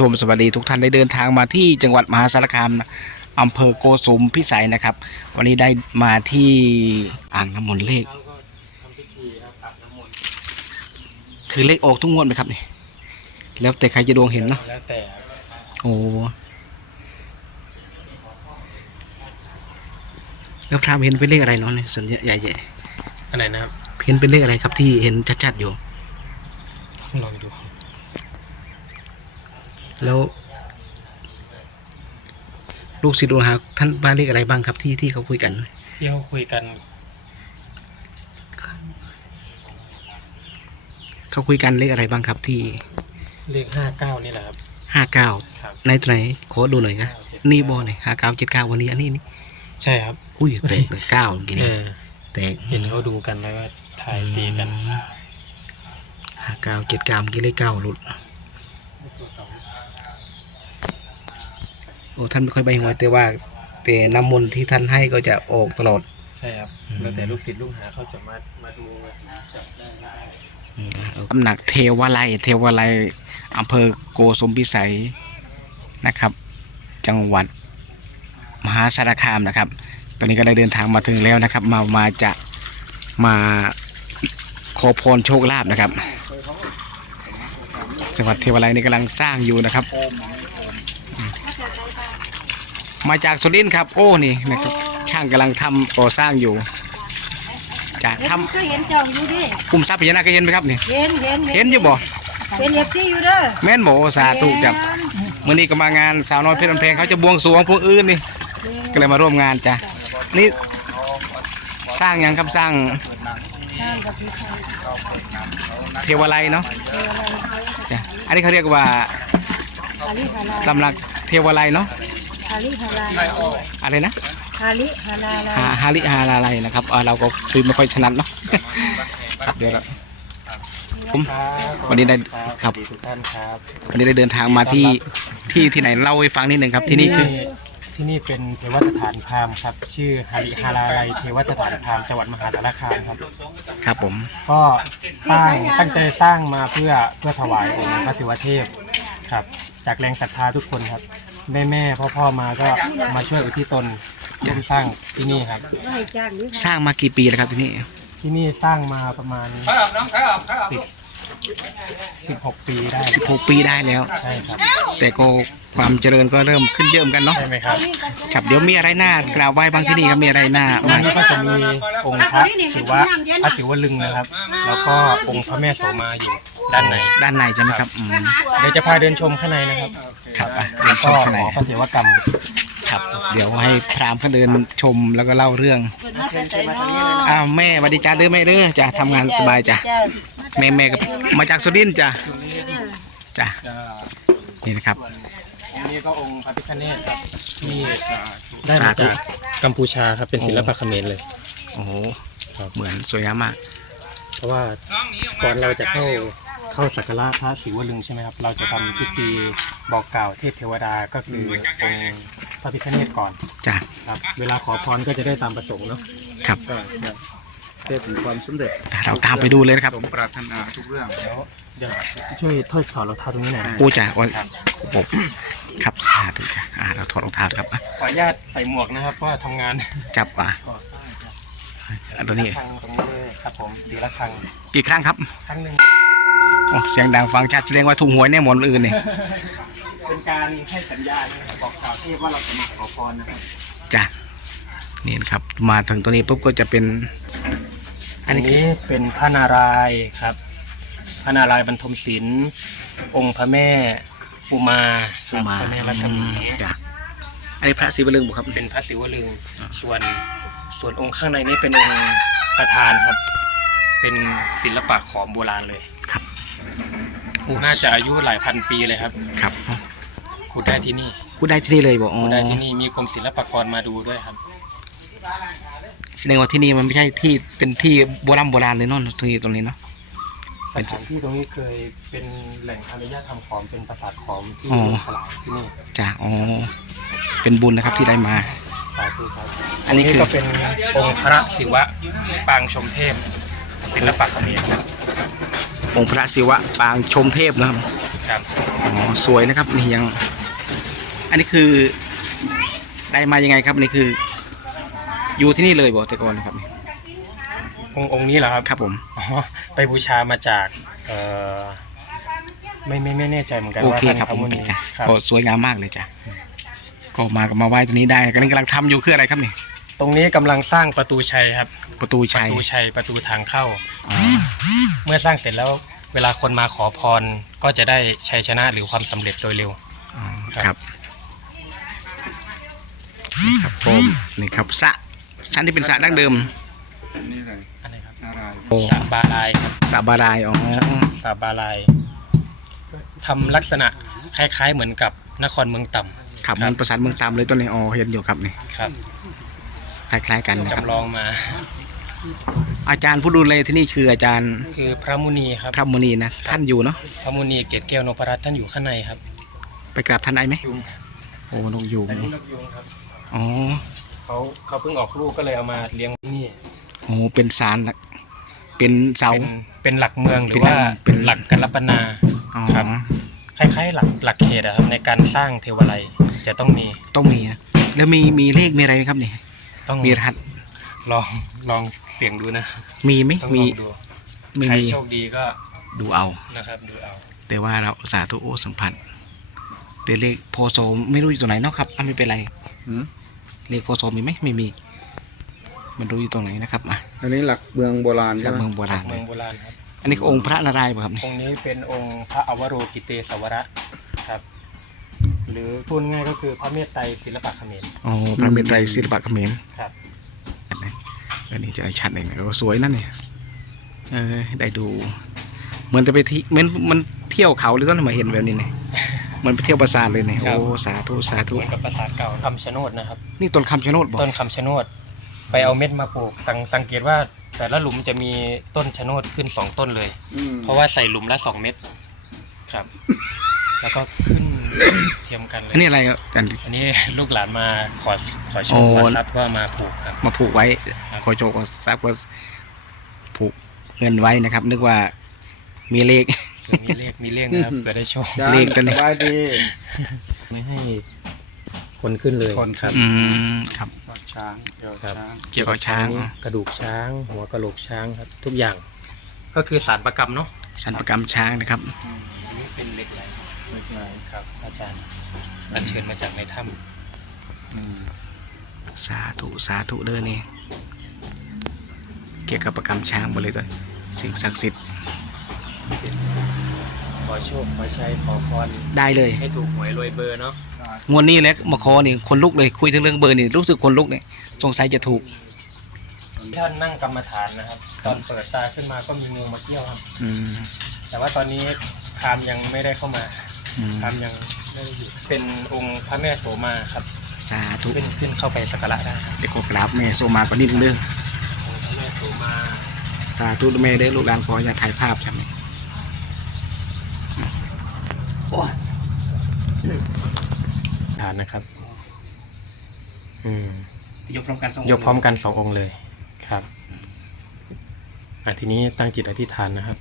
ชมสวัสดีทุกท่านได้เดินทางมาที่จังหวัดมหาสารคามนะอำเภอโกสุมพิสัยนะครับ วันนี้ได้มาที่อ่างน้ำมนต์เลขคือเลขออกทุกงวดไหมครับนี่แล้วแต่ใครจะดวงเห็นเนาะแล้วแต่โอ้แล้วพรามเห็นเป็นเลขอะไรเนาะเนี่ยส่วนใหญ่อันไหนนะครับๆเห็นเป็นเลขอะไรครับที่เห็นชัดๆอยู่ลองดู แล้ว ลูกศิษย์ลูกหาท่านบ้านเลขอะไรบ้างครับที่ที่เขาคุยกันที่เขาคุยกัน เขาคุยกันเลขอะไรบ้างครับที่เลขห้าเก้านี่แหละครับห้าเก้าครับในตัวไหนขอดูหน่อยนะนี่บอหน่อยห้าเก้าเจ็ดเก้าวันนี้อันนี้นี่ใช่ครับ อุ้ยแตกเลยเก้าเมื่อกี้เอนี่อแตกเห็นเขาดูกันแล้วก็ทายตีกันห้าเก้าเจ็ดเก้าเมื่อกี้เลขเก้าหลุดโอ้ ท่านไม่ค่อยใบหวยแต่ว่า แต่น้ำมนต์ที่ท่านให้ก็จะออกตลอด ใช่ครับแล้วแต่ลูกศิษย์ลูกหาเขาจะมามาดูตำหนักเทวไลยเทวไลยอำเภอโกสมพิสัยนะครับ จังหวัดมหาสารคามนะครับ ตอนนี้ก็ได้เดินทางมาถึงแล้วนะครับ มามาจะมาขอพรโชคลาภนะครับจังหวัดเทวไลยนี่กำลังสร้างอยู่นะครับ มาจากสุรินทร์ครับ โอ้นี่นะครับช่างกำลังทำก่อสร้างอยู่จะทเห็นเคยเห็นเจ้าอยู่ดิำกลุ่มทรัพย์พญานาคเคยเห็นไหมครับนี่เห็นเห็นเห็นอยู่บ่เห็นเอฟซีอยู่เด้อแม่นบ่สาธุจับมื้อนี้ก็มางานสาวน้อยเพชรบันเพลงเขาจะบวงสรวงพวกอื่นนี่ก็เลยมาร่วมงานจ้ะนี่สร้างหยังครับสร้างเทวไลยเนาะจ้ะอันนี้เขาเรียกว่าฮาลิฮาลาตำหนักเทวไลยเนาะ ฮาลิฮาลาอะไรนะฮาลิฮาลาลาฮาฮาริฮาลาไลยนะครับเอ่อเราก็คุยไม่ค่อยถนัดเนาะ ครับเดี๋ยวเราผมครับวันนี้ได้ครับสวัสดีทุกท่านครับวันนี้ได้เดินทางมาที่ที่ที่ไหนเล่าให้ฟังนิดหนึ่งครับ ที่นี่คือที่นี่เป็นเทวสถานพราหมณ์ครับ ชื่อฮาริฮาราลัยเทวสถานพราหมณ์จังหวัดมหาสารคามครับ ครับผม ก็สร้างตั้งใจสร้างมาเพื่อเพื่อถวายองค์พระศิวเทพครับ จากแรงศรัทธาทุกคนครับ แม่แม่พ่อพ่อมาก็มาช่วยอุทิศตนร่วมสร้างที่นี่ครับไม่ให้จ้างหรือสร้างมากี่ปีแล้วครับที่นี่ ที่นี่สร้างมาประมาณสิบ สิบหกปีได้ 16 ปีได้แล้ว ใช่ครับ แต่ก็ความเจริญก็เริ่มขึ้นเยอะเหมือนกันเนาะใช่ไหมครับครับเดี๋ยวมีอะไรน่ากราบไหว้บ้างที่นี่ครับมีอะไรน่าตรงนี้ก็จะมีองค์พระศิวะพระศิวลึงนะครับ แล้วก็องค์พระแม่โสมาอยู่ด้านในด้านในใช่ไหมครับอืมเดี๋ยวจะพาเดินชมข้างในนะครับครับอะเดินชก็มข้างหในอพระศิวกรรมครับเดี๋ยวให้พรามเขาเดินชมแล้วก็เล่าเรื่องมาแต่ใส่เนาะอ้าวแม่สวัสดีจ้าเด้อแม่เด้อจ้าทำงานสบายจ้ะจ้า แม่แม่ก็มาจากสุรินทร์จ้ะจ้ะนี่นะครับองค์นี้ก็องค์พระพิฆเนศครับที่ได้สามาธุจากกัมพูชาครับเป็นศิลปะเขมรเลย โอ้โหครับ เหมือนสวยงามมาก เพราะว่าก่อนเราจะเข้าเข้าสักการะพระศิวลึงใช่ไหมครับ เราจะทำพิธีบอกกล่าวเทพเทวดาก็คือองค์พระพิฆเนศก่อนจ้ะ ครับ เวลาขอพรก็จะได้ตามประสงค์เนาะครับ ก็จะเทพถึงความสำเร็จเราตามไปดูเลยนะครับ สมปรารถนาทุกเรื่องเดี๋ยวเดี๋ยวช่วยถอดถอดรองเท้าตรงนี้หน่อยนะโอ้จ้ะโอ้ยผมครับสาธุจ้ะอ่าเราถอดรองเท้าครับอะขออนุญาตใส่หมวกนะครับเพราะว่าทำงานจับอะอันตัวนี้ครั้งตรงนี้เลยครับผมดีละครั้งกี่ครั้งครับครั้งหนึ่งโอ้เสียงดังฟังชัดแสดงว่าถูกหวยแน่หมดอื่นนี่เป็นการให้สัญญาณนะครับบอกกล่าวเทพว่าเราจะมาขอพรนะครับ จ้ะนี่นะครับ มาถึงตัวนี้ปุ๊บก็จะเป็น อัอันนนี้คือนี้เป็นพระนารายณ์ครับ พระนารายณ์บรรทมศิลป์องค์พระแม่อุมาครับมาพระแม่รัศมีจ้ะอันนี้พระศิวลึงบุครับเป็นพระศิวลึงส่วนส่วนองค์ข้างในนี้เป็นองค์ประธานครับ เป็นศิลปะขอมโบราณเลย ครับโอ้น่าจะอายุหลายพันปีเลยครับครับขุดได้ที่นี่กูได้ที่นี่เลยบอกอ๋อขุดได้ที่นี่มีกรมศิลปากรมาดูด้วยครับ แสดงว่าที่นี่มันไม่ใช่ที่เป็นที่โบราณโบราณเลยเนาะตรงนี้ตรงนี้เนาะ สถานที่ตรงนี้เคยเป็นแหล่งอารยธรรมขอมเป็นปราสาทขอมที่อ๋อ ล่มสลายที่นี่จ้ะอ๋อเป็นบุญนะครับที่ได้มา สาธุครับอันนี้คือ ก็เป็นองค์พระศิวะปางชมเทพ ศิลปะเขมรครับองค์พระศิวะปางชมเทพนะครับคครับอ๋อสวยนะครับนี่ยัง อันนี้คือได้มายังไงครับนี่คือ อยู่ที่นี่เลยบ่แต่ก่อนนะครับองค์องค์นี้เหรอครับครับผมอ๋อไปบูชามาจากเอ่อไม่ไม่ไม่แน่ใจเหมือนกันโอว่าเคท่านครับพระผมมุนีจ้ะครับ ก็สวยงามมากเลยจ้ะก็มาก็มาไหว้ตัวนี้ได้กำลังกำลังทำอยู่คืออะไรครับนี่ตรงนี้กำลังสร้างประตูชัยครับ ประตูปชัระยตูชัยประตูทางเข้าอ๋อเมื่อสร้างเสร็จแล้วเวลาคนมาขอพรก็จะได้ชัยชนะหรือความสำเร็จโดยเร็ว อ๋อครับครับนี่ครับผมนี่ครับสระ ชั้นที่เป็นสระดั้งเดิมนี่เลยอันไหนครับนารายณ์โอ้สาบาลายครับสระบารายอ๋อสาบาลายทำลักษณะคล้าย ๆ เหมือนกับนครเมืองต่ำขับมันประสานเมืองตามเลยตัวนี้อ๋อเห็นอยู่ครับนี่ครับคล้ายๆกันนะครับ จำลองมา อาจารย์ผู้ดูแลที่นี่คืออาจารย์คือพระมุนีครับ พระมุนีนะท่านอยู่เนาะพระมุนีเกตแก้วนพรัตน์ท่านอยู่ข้างในครับไปกราบท่านได้ไหมยุงโอ้นกยูงอันนี้นกยุงครับอ๋อ เขาเขาเพิ่งออกลูกก็เลยเอามาเลี้ยงที่นี่โอ้เป็นสารละเป็นเสา เป็นเป็นหลักเมืองหรือเป็นว่าเป็นหลักกัลปนาอ๋อครับ คล้ายๆ หลักหลักเขตอะครับในการสร้างเทวไลยจะต้องมีต้องมีนะแล้วมีมีเลขมีอะไรไหมครับนี่ต้องมีรหัสลองลองเสี่ยงดูนะมีไหมต้องมีลองดูไม่ใครมีโชคดีก็ดูเอา นะครับดูเอาแต่ว่าเราสาธุโอสัมผัสแต่เลขโพโซไม่รู้อยู่ตรงไหนเนาะครับอะไม่เป็นไร หืม เลขโพโซมีไหมไม่มี มันรู้อยู่ตรงไหนนะครับอะอันนี้หลักเมืองโบราณจาใช่กไหมเมืองโบราณเมืองโบราณครับ อันนี้ก็องค์พระนารายณ์ป่ะครับนี่องค์นี้เป็นองค์พระอวโรกิเตสวระครับ หรือพูดง่ายก็คือพระเมตไตรศิลปะเขมรโอ้พระเมตไตรศิลปะเขมร ครับอันนี้จะได้ชัดเองโอ้สวยนั่นเนี่ยเออได้ดูเหมือนจะไปที่เหมือนมันเที่ยวเขาหรือต้องมาเห็นแบบนี้เนี่ย เหมันไปเที่ยวปราสาทเลยเนี่ยครัโอ้บสาธุสาธุเหมือนกับปราสาทเก่าคำชะโนดนะครับ นี่ต้นคำชะโนดบอกต้นคำชะโนด ไปเอาเม็ดมาปลูกสังสังเกตว่าแต่ละหลุมจะมีต้นชะโนดขึ้นสองต้นเลยอืมเพราะว่าใส่หลุมละสองเม็ดครับ แล้วก็ขึ้นเทียมกันเลยอันนี้อะไรอะอันอันนี้ลูกหลานมาขอขอโชคโอ้ ขอทรัพย์ก็มาปลูกครับ มาผูกไว้ครับคอยโจกทราบว่าผูกเงินไว้นะครับ นึกว่ามีเลขเผื่ อมีเลขมีเลขนะครับเผื่อได้โชคจ้าเลขตัวนี้สบายดี ไม่ให้คนขึ้นเลยคนครับอืมครับช้างเดี๋ยวครับช้างเกี่ยวกับช้างอันนี้กระดูกช้าง หัวกระโหลกช้างครับ ทุกอย่าง ก็คือสารประกรรมเนาะสันประกรรมช้างนะครับ อันนี้เป็นเหล็กไหลเล็กน้อยครับ อาจารย์อัญเชิญมาจากในถ้อืมสาธุสาธุเด้อนี่เกี่ยวกับประกรรมช้างหมดเลยตัวสิ่งศักดิ์สิทธิ์ำข อโชคขอชัยขอพรได้เลย ให้ถูกหวยรวยเบอร์เนาะงวดนี้แหล้วมาคอนี่คนลุกเลยคุยถึงเรื่องเบอร์นี่รู้สึกคนลุกเนี่ยสงสัยจะถูก ท่านนั่งกรรมฐานนะครับ ตอนเปิดตาขึ้นมาก็มีงูมาเที่ยวครับ อืมแต่ว่าตอนนี้พราหมณ์ยังไม่ได้เข้ามาอืมพราหมณ์ยังไม่ได้อยู่เป็นองค์พระแม่โสมาครับ สาธุขึ้นขึ้นเข้าไปสักการะได้ครับเด็กก็กราบแม่โซมาก็นิดนึงเด้อองค์พระแม่โสมา สาธุแม่เด้อลูกหลานขออย่าถ่ายภาพใช่ไหม ฐานนะครับ อืมยกพร้อมกันสองยกพร้อมกันสององค์เลยครับอะทีนี้ตั้งจิตอธิษฐานนะครับ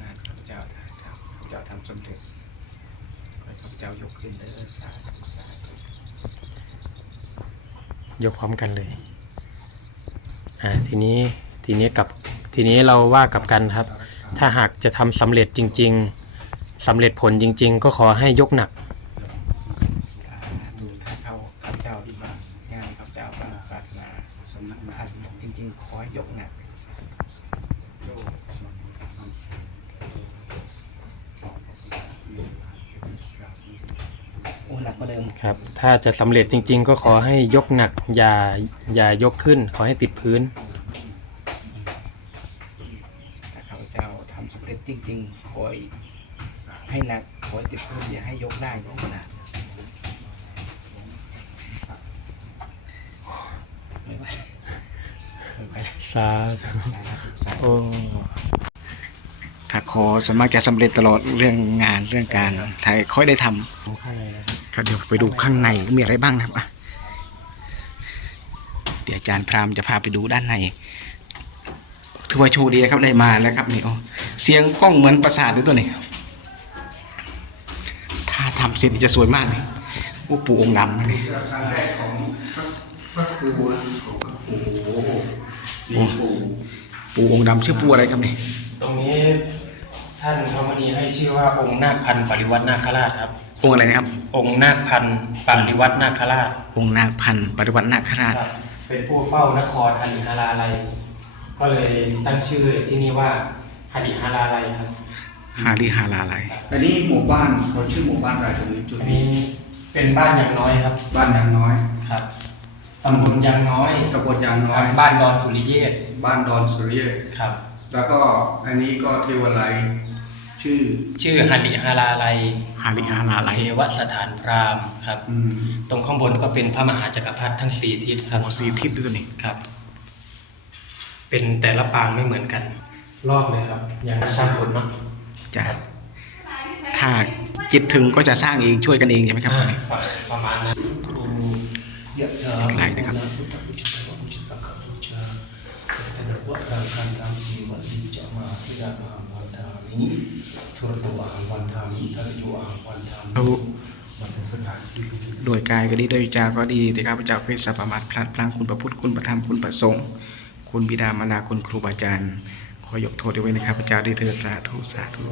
งานข้าพเจ้าข้าพเจ้าทำสำเร็จขอให้ข้าพเจ้ายกขึ้นเด้อสาธุสาธุยกพร้อมกันเลย อ่า ทีนี้ ทีนี้กับ ทีนี้เราว่ากลับกันครับ ถ้าหากจะทำสำเร็จจริง ๆ สำเร็จผลจริง ๆ ก็ขอให้ยกหนักสาธุถ้าเขาข้าพเจ้าดีมากงานข้าพเจ้าปรารถนาสำนักมาสำเร็จจริงๆขอให้ยกหนักสาธุสาธุโอ้หนักกว่าเดิมครับ ถ้าจะสำเร็จจริง ๆ ก็ขอให้ยกหนัก อย่าอย่ายกขึ้น ขอให้ติดพื้น ถ้าข้าพเจ้าทำสำเร็จจริง ๆ ขอ ให้หนักขอติดพื้นอย่าให้ยกได้ก็ขนาดไม่ไหวไม่ไหวสาธุสาธุสาธุโอ้ถ้าขอส่วนมากจะสำเร็จตลอดเรื่องงานเรื่องการถ้าค่อยได้ทำดูข้างในนะครับ ก็เดี๋ยวไปดูข้างในมีอะไรบ้างนะครับอะเดี๋ยวอาจารย์พรามจะพาไปดูด้านในถือว่าโชคดีนะครับได้มาแล้วครับนี่โอ้เสียงกล้องเหมือนประสาทหรือตัวนี้ ร็จจะสวยมากเลยโอ้ปูองค์ดำนี่ครั้งแรกของพระครูของพระครูมีครูปูองค์ดำชื่อปูอะไรครับนี่ตรงนี้ท่านพระมณีให้ชื่อว่าองค์นาคพันธ์ปริวัตินาคราชครับ องค์อะไรนะครับ องค์นาคพันธ์ปริวัตินาคราช องค์นาคพันธ์ปฏิวัตินาคราชครับเป็นผู้เฝ้านครอนิฮาราลัย ก็เลยตั้งชื่อที่นี่ว่าหดิฮาราลัยครับ ฮาริฮาลาไลยอันนี้หมู่บ้านเขาชื่อหมู่บ้านอะไรตรงนี้จุดอันนี้นี้เป็นบ้านอย่างน้อยครับบ้านยางน้อยครับตำบลยางน้อยตำบลยางน้อย บ้านดอนสุริเยศบ้านดอนสุริยะครับ แล้วก็อันนี้ก็เทวไลยชื่อชื่อหดิฮาราลัยฮาริฮาลาไลเทยวสถานพราหมณ์ครับ อืมตรงข้างบนก็เป็นพระมหาจักรพรรดิทั้งสี่ทิศครับโอ้สีทิศด้วยตัวนี้ครับ เป็นแต่ละปางไม่เหมือนกัน รอบเลยครับ อย่างชั้นบนเนาะ จะถ้าจิตถึงก็จะสร้างเองช่วยกันเองใช่ไหมครับอ่าประมาณนั้นไหลนะครับพุทธบูชาบูชาสังฆบูชาแต่เดวัดรังคันทังสีวันดีจะมาที่รามาวันทามิทุรตัวอาวันทามิทรโยอาวันทามิเรามันเป็นสถานที่โดยกายก็ดีโดยจาก็ดีที่ข้าพเจ้าเคยสัพพมาตพลัดพลังคุณพระพุทธคุณพระธรรมคุณพระสงฆ์คุณบิดามารดาคุณครูบาอาจารย์ ขอยกโทษด้วยไว้ในข้าพเจ้าดีเถิดสาธุสาธุ